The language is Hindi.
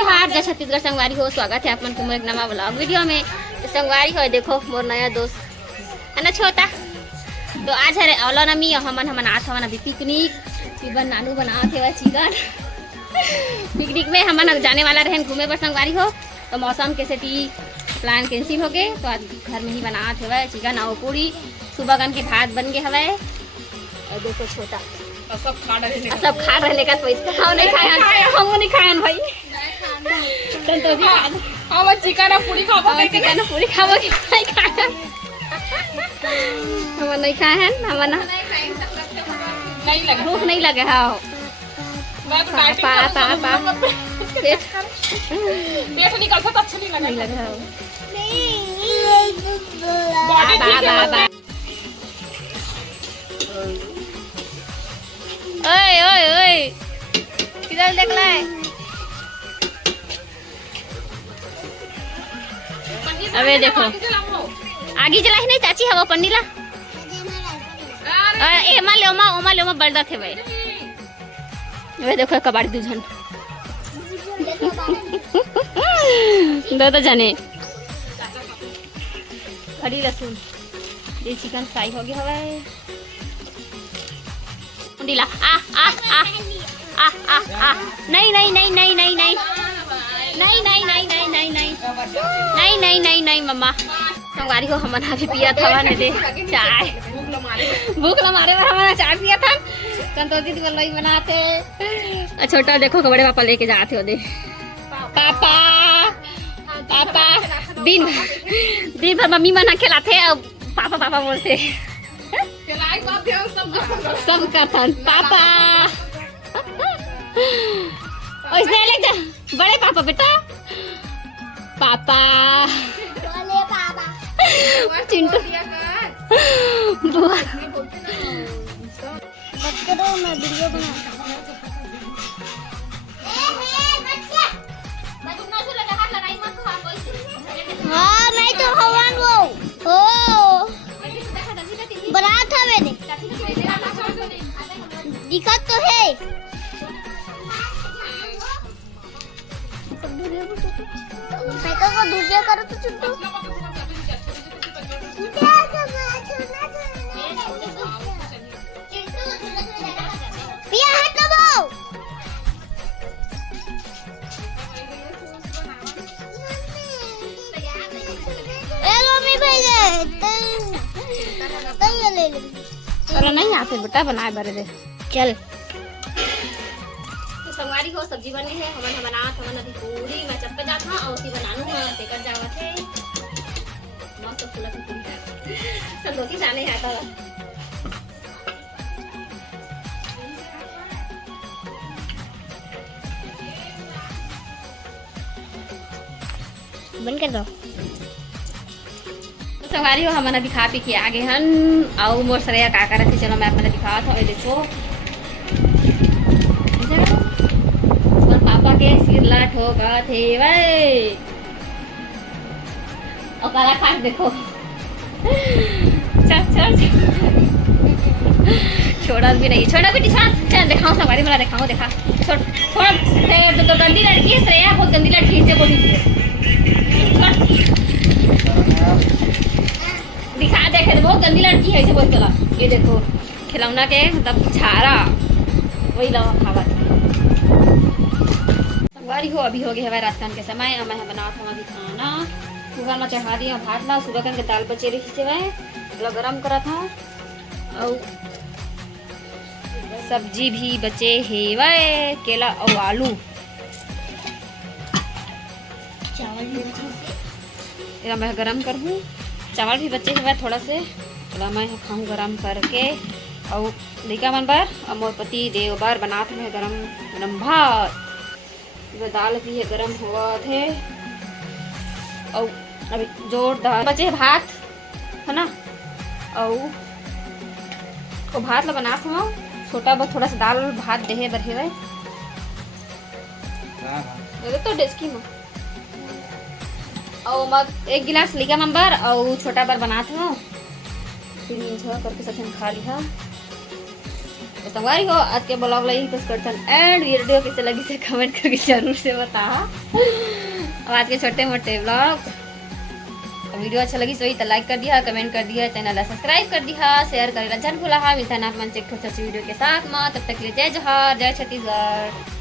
जोहार जय छत्तीसगढ़ संगवारी हो। स्वागत है आप मन को एक नवा ब्लॉग वीडियो में। तो संगवारी हो देखो मोर नया दोस्त है ना छोटा। तो आज है औलनमी हमन आज हमन अभी पिकनिक नानू बना थे चिकन पिकनिक में हमन जाने वाला रहे घूमे पर संगवारी हो। तो मौसम के सेटी प्लान कैंसिल हो गए तो आज घर में ही बना थे चिकन और पूरी सुबह गन के भात बन गए हवे। और देखो छोटा सब खा रहे का पैसा हम नहीं खाए हम नहीं खाए भाई संतोषी हम चिकन और पूरी खाबो चिकन और पूरी खाबो नहीं खाए हम नहीं खाए हैं हम नहीं लगे भूख नहीं लगे हां मैं तो डाइटिंग पा पेट निकलता तो अच्छा नहीं लगा बॉडी ठीक है। ओए ओए ओए किधर देख ले अबे देखो आगे चला ही नहीं चाची हवा पंडीला ए ओमा ले बलदा थे भाई। वे देखो कबाड़ी दूजन दो जाने खड़ी लहसुन ये चिकन फ्राई हो गया हवा पंडीला आ आ आ आ आ आ नहीं नहीं नहीं नहीं नहीं नहीं नहीं नहीं नहीं नहीं नहीं नहीं नहीं नहीं नहीं मम्मा संगवारी को हमन अभी पिया था ने दे चाय भूख न मारे पर हमन चाय पिया था। संतोषी दी वही बनाते छोटा देखो बड़े पापा लेके जाते हो दे पापा पापा दिन भर मम्मी मना खिलाते पापा पापा बोलते सब करता पापा इसने ले जा बड़े पापा बेटा पापा चिंटू बुआ मत करो मैं वीडियो बना हाँ नहीं तो हवन वो ओ बना था मैंने दिक्कत तो है साइकिल को दूसरे करो तो चुट्टू पिया हट लो मम्मी भाई ले ले चलो नहीं आते बेटा बनाए बरे दे चल। तो संगवारी हो सब्जी बनी है हमन बनात हमन अभी पूरी मैं चप्पे जात हां और सी बनानू हां तेकर जावत है मस्त फूला की पूरी संतोषी जाने है तो बंद कर दो। संगवारी हो हमन अभी खा पी के आगे हन और मोर सरया का करत चलो मैं अपने दिखावत हूं। देखो मोर पापा के सिर ला ठोका थे वे और काला खास देखो चल छोड़ा भी नहीं छोड़ा बेटी चल दिखाओ संगवारी वाला दिखाओ देखा थोड़ा तो गंदी लड़की है श्रेया बहुत गंदी लड़की है बोली दिखा देखे तो बहुत गंदी लड़की है ऐसे बोल चला ये देखो खिलौना के मतलब छारा वही लवा खावा संगवारी हो अभी हो गया है रात के समय और मैं बनात हूं अभी खाना कुकर में चढ़ा दिया भात ला सुबह के दाल बचे रही से वह गरम करा था और सब्जी भी बचे है वह केला और आलू चावल भी मैं गरम कर हूँ चावल भी बच्चे हुए थोड़ा से तो मैं खाऊँ गरम करके और लड़का मन बर और मोर पति देव बार बनाते हैं गरम भात दाल भी है गरम हुआ थे और अभी जोरदार बचे भात है ना और वो भात ला बनाते हूँ छोटा बहुत थोड़ा सा दाल भात दे बरहे तो डेस्की में और मग एक गिलास लिगा नंबर और छोटा बार बनाते हो फिर करके सब खा लिया तो संगवारी हो आज के ब्लॉग ला यही कुछ करते एंड वीडियो कैसे लगी से कमेंट करके जरूर से बता। अब आज के छोटे मोटे ब्लॉग वीडियो अच्छा लगी सही तो लाइक कर दिया, कमेंट कर दिया, चैनल ला सब्सक्राइब कर दिया, शेयर करेला जन भूला। मिलता है आप मन से एक वीडियो के साथ में, तब तक के लिए जय जोहार, जय छत्तीसगढ़।